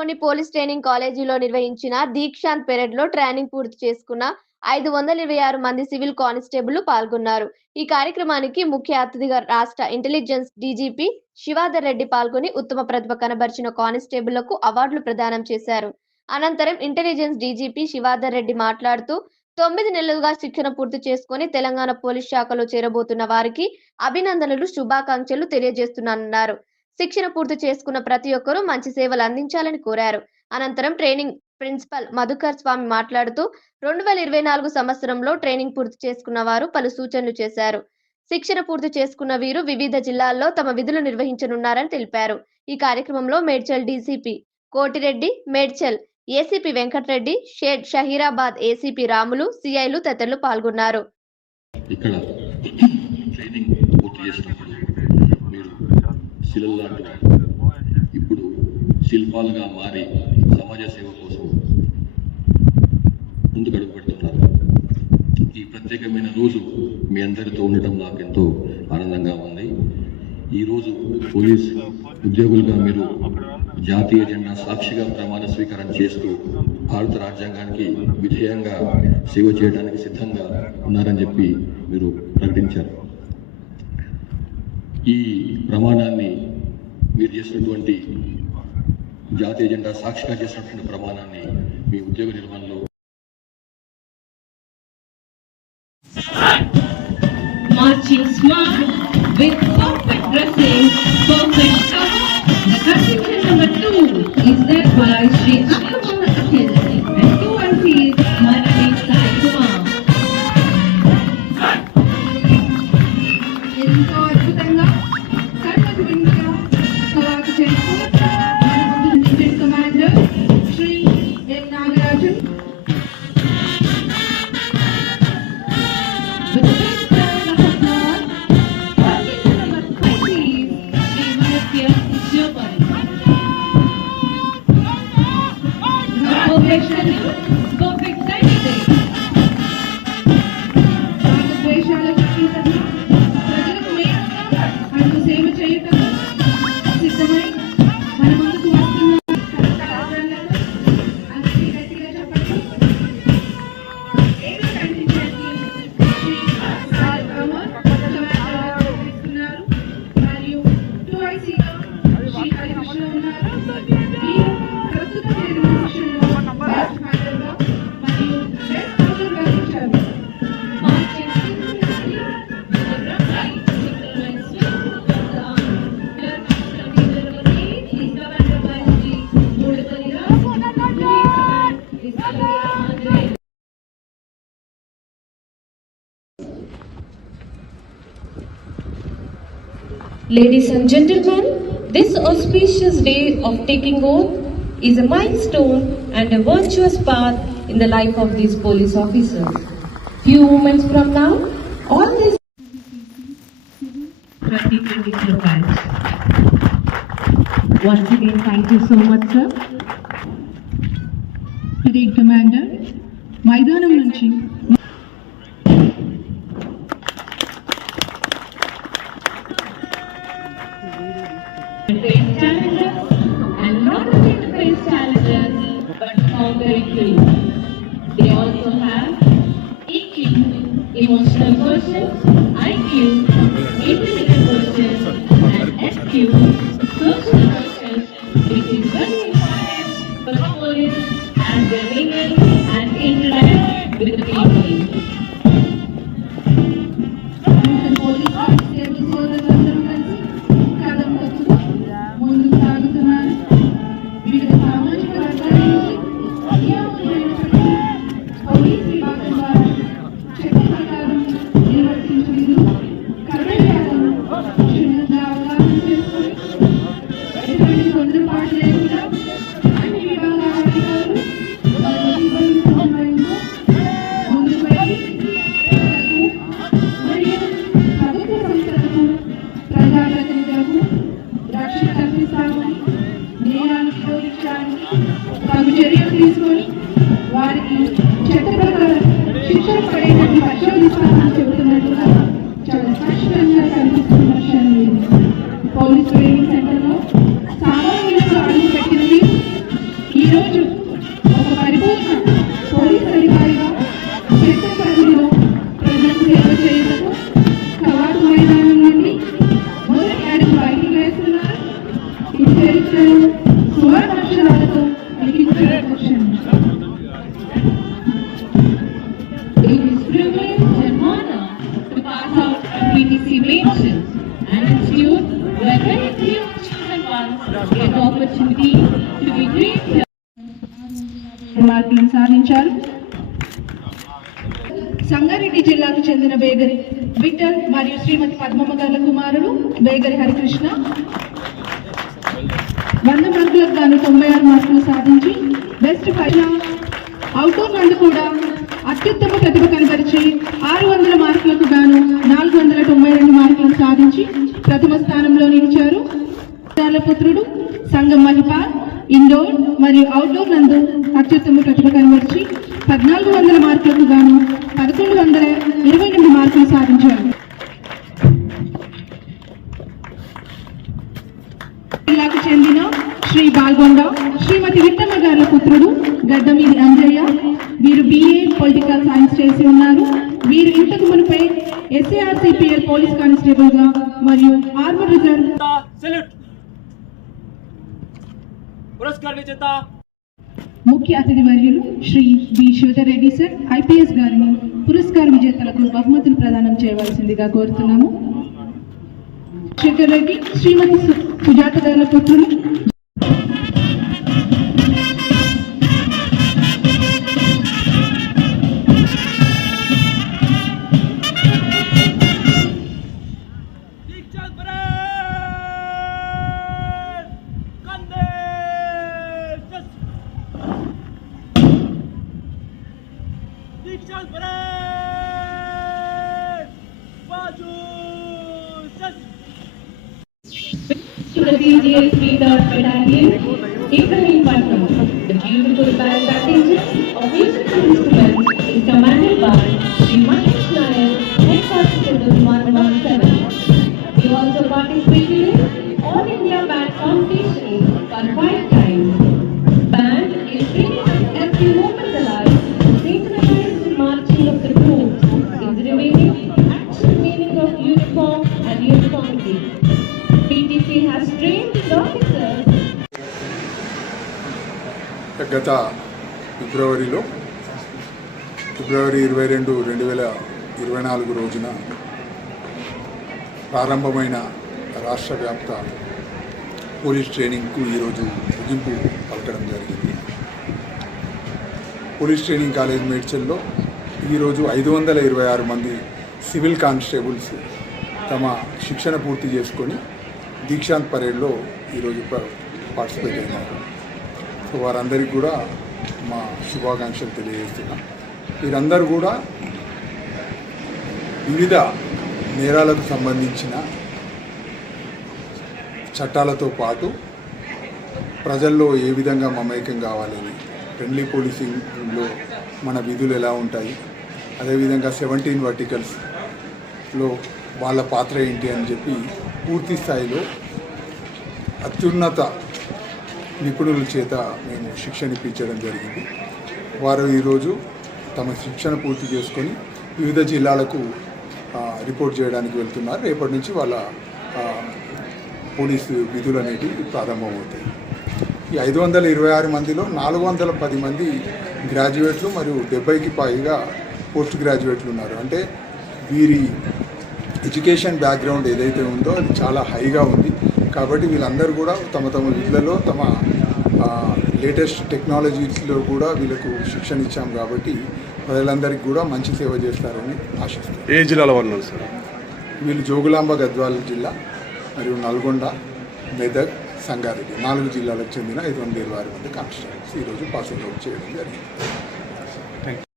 నగరంలోని police training కాలేజీలో నిర్వహించిన దీక్షాంత్ పెరేడ్లో ట్రైనింగ్ పూర్తి చేసుకున్న ఐదు వందల ఇరవై ఆరు మంది సివిల్ కానిస్టేబుల్ పాల్గొన్నారు. ఈ కార్యక్రమానికి ముఖ్య అతిథిగా రాష్ట్ర ఇంటెలిజెన్స్ డీజీపీ శివాధర్ రెడ్డి పాల్గొని ఉత్తమ ప్రతిభ కనబరిచిన కానిస్టేబుళ్ళకు అవార్డులు ప్రదానం చేశారు. అనంతరం ఇంటెలిజెన్స్ డీజీపీ శివాధర్ రెడ్డి మాట్లాడుతూ తొమ్మిది నెలలుగా శిక్షణ పూర్తి చేసుకుని తెలంగాణ పోలీస్ శాఖలో చేరబోతున్న వారికి అభినందనలు శుభాకాంక్షలు తెలియజేస్తున్నానన్నారు. శిక్షణ పూర్తి చేసుకున్న ప్రతి ఒక్కరూ మంచి సేవలు అందించాలని కోరారు. అనంతరం ట్రైనింగ్ ప్రిన్సిపల్ మధుకర్ స్వామి మాట్లాడుతూ రెండు వేల ఇరవై నాలుగు సంవత్సరంలో ట్రైనింగ్ పూర్తి చేసుకున్న వారు పలు సూచనలు చేశారు. శిక్షణ పూర్తి చేసుకున్న వీరు వివిధ జిల్లాల్లో తమ విధులు నిర్వహించనున్నారని తెలిపారు. ఈ కార్యక్రమంలో మేడ్చల్ డీసీపీ కోటిరెడ్డి మేడ్చల్ ఏసీపీ వెంకటరెడ్డి షేడ్ షహీరాబాద్ ఏసీపీ రాములు సిఐలు తదితరులు పాల్గొన్నారు. ఇక్కడ ట్రైనింగ్ పూర్తి చేసినప్పుడు శిలల్లాంటి ఇప్పుడు శిల్పాలుగా మారి సమాజ సేవ కోసం ముందుకు అడుగు పెడుతున్నారు. ఈ ప్రత్యేకమైన రోజు మీ అందరితో ఉండటం నాకు ఎంతో ఆనందంగా ఉంది. ఈరోజు పోలీస్ ఉద్యోగులుగా మీరు జాతీయ జెండా సాక్షిగా ప్రమాణ స్వీకారం చేస్తూ భారత రాజ్యాంగానికి విధేయంగా సేవ చేయడానికి సిద్ధంగా ఉన్నారని చెప్పి మీరు ప్రకటించారు. ఈ ప్రమాణాన్ని మీరు చేసినటువంటి జాతీయ జెండా సాక్షిగా చేసినటువంటి ప్రమాణాన్ని మీ ఉద్యోగ నిర్వహణలో marching smart with perfect dressing, Go. Ladies and gentlemen, this auspicious day of taking oath is a milestone and a virtuous path in the life of these police officers. Few moments from now, all these 2024 batch. Once again, thank you so much, sir. Parade commander మైదానం నుంచి emotional person, I feel చర్యలు తీసుకొని వారికి చట్ట ప్రకారం శిక్షలు పడేటట్టు పరిశోధిస్తామని చెబుతున్నట్టుగా చాలా స్పష్టంగా కనిపిస్తున్న విషయాన్ని పోలీస్ ట్రైనింగ్ సెంటర్లో సామాన్యులకు అడుగు పెట్టింది. ఈరోజు ఒక పరిపూర్ణ privilege and honor to pass out a PTC mention and institute where very few children once get opportunity to be great మార్కులను సాధించారు సంగారెడ్డి జిల్లాకు చెందిన బేగరి విక్టర్ మరియు శ్రీమతి పద్మమ్మ గారి కుమారుడు బేగరి హరికృష్ణ వంద మార్కులకు గాను తొంభై ఆరు మార్కులు సాధించి బెస్ట్ ఫైనల్ అవుట్ ఆఫ్ కూడా అత్యుత్తమ ప్రతిభ కనబరిచి ఆరు వందల మార్కులకు గాను నాలుగు వందల తొంభై రెండు మార్కులను సాధించి ప్రథమ స్థానంలో నిలిచారు పుత్రుడు సంగం మహిపాల్ ఇండోర్ మరియు అవుట్డోర్ నందు అత్యుత్తమ ప్రతిభ కనబరిచి పద్నాలుగు వందల మార్కులకు గాను పదకొండు వందల ఇరవై ఎనిమిది మార్కులు సాధించారు. జిల్లాకు చెందిన శ్రీ బాల్గొండ శ్రీమతి విత్తమ్మ గారి పుత్రుడు గద్దమీది అంజయ్య. వీరు బిఏ పొలిటికల్ సైన్స్ చేసి ఉన్నారు. వీరు ఇంతకు మునిపై ఎస్ఏఆర్సిపిఎల్ పోలీస్ కానిస్టేబుల్గా మరియు ఆర్మర్ రిజర్వ్ ముఖ్య అతిథి వర్యులు Shri B Shivadhar Reddy sir IPS గారిని పురస్కార విజేతలకు బహుమతులు ప్రదానం చేయవలసిందిగా కోరుతున్నాము. శేఖర్ రెడ్డి శ్రీమతి సుజాత గారి పుత్రులు to the TGS 3 Dot Medallion, Ibrahim Patnam, the beautiful band that గత ఫిబ్రవరిలో ఫిబ్రవరి ఇరవై రెండు రెండు వేల ఇరవై నాలుగు రోజున ప్రారంభమైన రాష్ట్ర వ్యాప్త పోలీస్ ట్రైనింగ్కు ఈరోజు ముగింపు పలకడం జరిగింది. పోలీస్ ట్రైనింగ్ కాలేజ్ మేడ్చల్లో ఈరోజు ఐదు వందల ఇరవై ఆరు మంది సివిల్ కానిస్టేబుల్స్ తమ శిక్షణ పూర్తి చేసుకొని దీక్షాంత్ పరేడ్లో ఈరోజు పార్టిసిపేట్ అయినారు. సో వారందరికీ కూడా మా శుభాకాంక్షలు తెలియజేస్తున్నాం. వీరందరూ కూడా వివిధ నేరాలకు సంబంధించిన చట్టాలతో పాటు ప్రజల్లో ఏ విధంగా మమేకం కావాలని ఫ్రెండ్లీ పోలీసింగ్లో మన విధులు ఎలా ఉంటాయి అదేవిధంగా సెవెంటీన్ వర్టికల్స్లో వాళ్ళ పాత్ర ఏంటి అని చెప్పి పూర్తి స్థాయిలో అత్యున్నత నిపుణుల చేత మేము శిక్షణ ఇప్పించడం జరిగింది. వారు ఈరోజు తమ శిక్షణ పూర్తి చేసుకొని వివిధ జిల్లాలకు రిపోర్ట్ చేయడానికి వెళ్తున్నారు. రేపటి నుంచి వాళ్ళ పోలీసు విధులు అనేటివి ప్రారంభమవుతాయి. ఈ ఐదు వందల ఇరవై ఆరు మందిలో నాలుగు వందల పది మంది గ్రాడ్యుయేట్లు మరియు డెబ్బైకి పైగా పోస్ట్ గ్రాడ్యుయేట్లు ఉన్నారు. అంటే వీరి ఎడ్యుకేషన్ బ్యాక్గ్రౌండ్ ఏదైతే ఉందో అది చాలా హైగా ఉంది. కాబట్టి వీళ్ళందరూ కూడా తమ తమ విధులలో తమ లేటెస్ట్ టెక్నాలజీస్లో కూడా వీళ్ళకు శిక్షణ ఇచ్చాం కాబట్టి ప్రజలందరికీ కూడా మంచి సేవ చేస్తారని ఆశిస్తున్నాం. ఏ జిల్లాలో ఉన్నారు సార్? వీళ్ళు జోగులాంబ గద్వాల జిల్లా మరియు నల్గొండ మెదక్ సంగారెడ్డి నాలుగు జిల్లాలకు చెందిన ఐదు వందల ఇరవై ఆరు మంది కానిస్టేబుల్స్ ఈరోజు పాస్ అవుట్ చేయడం జరిగింది.